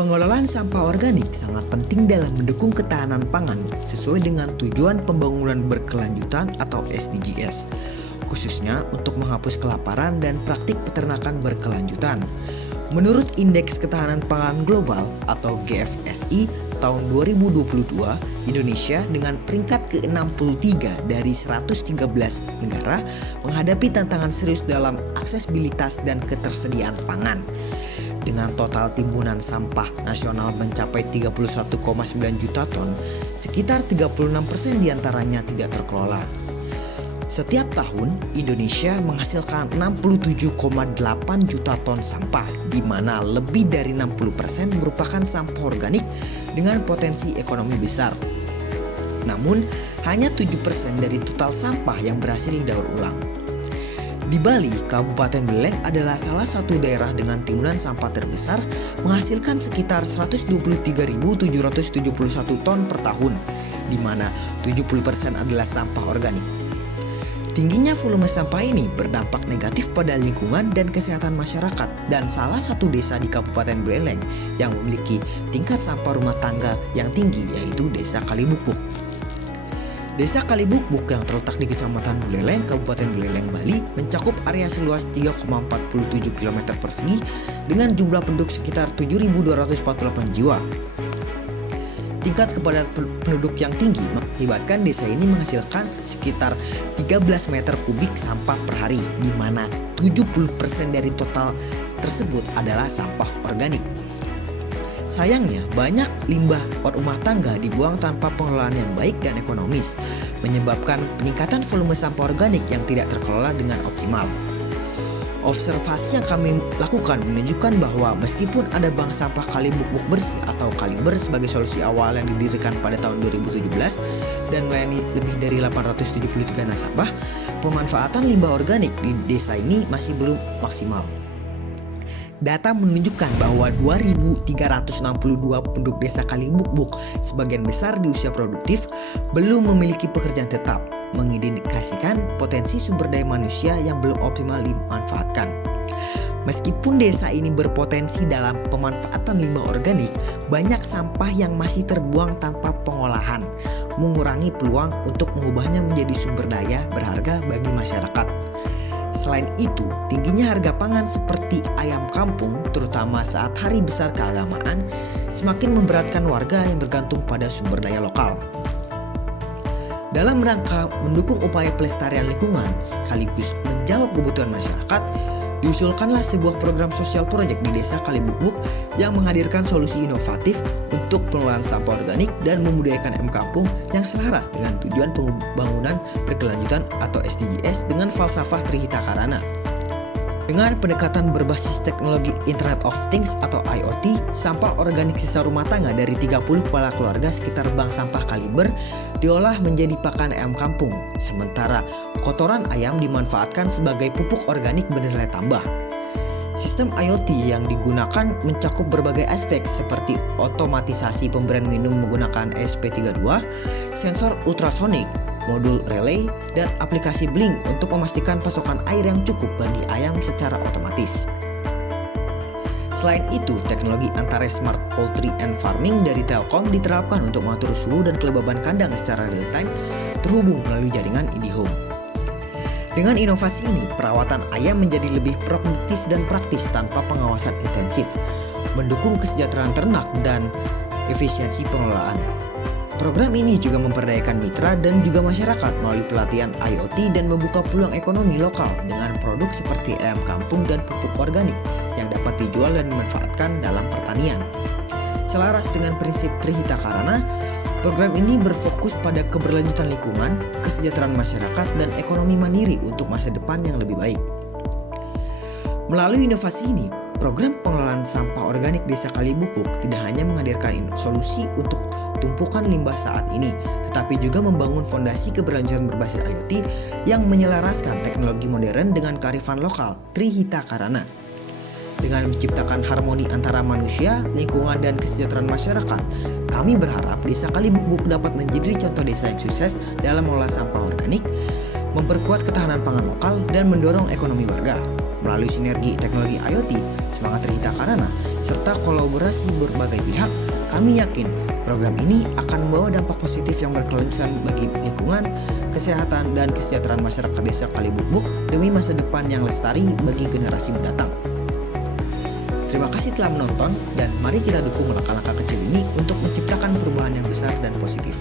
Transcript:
Pengelolaan sampah organik sangat penting dalam mendukung ketahanan pangan sesuai dengan tujuan pembangunan berkelanjutan atau SDGs, khususnya untuk menghapus kelaparan dan praktik peternakan berkelanjutan. Menurut Indeks Ketahanan Pangan Global atau GFSI tahun 2022, Indonesia dengan peringkat ke-63 dari 113 negara menghadapi tantangan serius dalam aksesibilitas dan ketersediaan pangan. Dengan total timbunan sampah nasional mencapai 31,9 juta ton, sekitar 36% diantaranya tidak terkelola. Setiap tahun, Indonesia menghasilkan 67,8 juta ton sampah, di mana lebih dari 60% merupakan sampah organik dengan potensi ekonomi besar. Namun, hanya 7% dari total sampah yang berhasil didaur ulang. Di Bali, Kabupaten Buleleng adalah salah satu daerah dengan timbunan sampah terbesar, menghasilkan sekitar 123.771 ton per tahun, di mana 70% adalah sampah organik. Tingginya volume sampah ini berdampak negatif pada lingkungan dan kesehatan masyarakat, dan salah satu desa di Kabupaten Buleleng yang memiliki tingkat sampah rumah tangga yang tinggi yaitu Desa Kalibukbuk. Desa Kalibukbuk yang terletak di Kecamatan Buleleng, Kabupaten Buleleng, Bali mencakup area seluas 3,47 km persegi dengan jumlah penduduk sekitar 7.248 jiwa. Tingkat kepadatan penduduk yang tinggi mengakibatkan desa ini menghasilkan sekitar 13 meter kubik sampah per hari, di mana 70% dari total tersebut adalah sampah organik. Sayangnya, banyak limbah rumah tangga dibuang tanpa pengelolaan yang baik dan ekonomis, menyebabkan peningkatan volume sampah organik yang tidak terkelola dengan optimal. Observasi yang kami lakukan menunjukkan bahwa meskipun ada bank sampah Kalibukbuk bersih atau Kaliber sebagai solusi awal yang didirikan pada tahun 2017 dan melayani lebih dari 873 nasabah, pemanfaatan limbah organik di desa ini masih belum maksimal. Data menunjukkan bahwa 2.362 penduduk desa Kalibukbuk, sebagian besar di usia produktif, belum memiliki pekerjaan tetap, mengindikasikan potensi sumber daya manusia yang belum optimal dimanfaatkan. Meskipun desa ini berpotensi dalam pemanfaatan limbah organik, banyak sampah yang masih terbuang tanpa pengolahan, mengurangi peluang untuk mengubahnya menjadi sumber daya berharga bagi masyarakat. Selain itu, tingginya harga pangan seperti ayam kampung, terutama saat hari besar keagamaan, semakin memberatkan warga yang bergantung pada sumber daya lokal. Dalam rangka mendukung upaya pelestarian lingkungan sekaligus menjawab kebutuhan masyarakat, diusulkanlah sebuah program sosial proyek di Desa Kalibukbuk yang menghadirkan solusi inovatif untuk pengelolaan sampah organik dan membudayakan kampung yang selaras dengan tujuan pembangunan berkelanjutan atau SDGs dengan falsafah Trihita Karana. Dengan pendekatan berbasis teknologi Internet of Things atau IoT, sampah organik sisa rumah tangga dari 30 kepala keluarga sekitar bank sampah Kaliber diolah menjadi pakan ayam kampung, sementara kotoran ayam dimanfaatkan sebagai pupuk organik bernilai tambah. Sistem IoT yang digunakan mencakup berbagai aspek seperti otomatisasi pemberian minum menggunakan ESP32, sensor ultrasonik, modul relay, dan aplikasi Blink untuk memastikan pasokan air yang cukup bagi ayam secara otomatis. Selain itu, teknologi antara Smart Poultry and Farming dari Telkom diterapkan untuk mengatur suhu dan kelembaban kandang secara real-time terhubung melalui jaringan IndiHome. Dengan inovasi ini, perawatan ayam menjadi lebih produktif dan praktis tanpa pengawasan intensif, mendukung kesejahteraan ternak dan efisiensi pengelolaan. Program ini juga memperdayakan mitra dan juga masyarakat melalui pelatihan IoT dan membuka peluang ekonomi lokal dengan produk seperti ayam kampung dan pupuk organik yang dapat dijual dan dimanfaatkan dalam pertanian. Selaras dengan prinsip Trihita Karana, program ini berfokus pada keberlanjutan lingkungan, kesejahteraan masyarakat, dan ekonomi mandiri untuk masa depan yang lebih baik. Melalui inovasi ini, program pengelolaan sampah organik Desa Kalibukbuk tidak hanya menghadirkan solusi untuk tumpukan limbah saat ini, tetapi juga membangun fondasi keberlanjutan berbasis IoT yang menyelaraskan teknologi modern dengan kearifan lokal Trihita Karana. Dengan menciptakan harmoni antara manusia, lingkungan, dan kesejahteraan masyarakat, kami berharap Desa Kalibukbuk dapat menjadi contoh desa yang sukses dalam mengolah sampah organik, memperkuat ketahanan pangan lokal, dan mendorong ekonomi warga. Melalui sinergi teknologi IoT, semangat Trihita Karana serta kolaborasi berbagai pihak, kami yakin program ini akan membawa dampak positif yang berkelanjutan bagi lingkungan, kesehatan, dan kesejahteraan masyarakat desa Kalibukbuk demi masa depan yang lestari bagi generasi mendatang. Terima kasih telah menonton, dan mari kita dukung langkah-langkah kecil ini untuk menciptakan perubahan yang besar dan positif.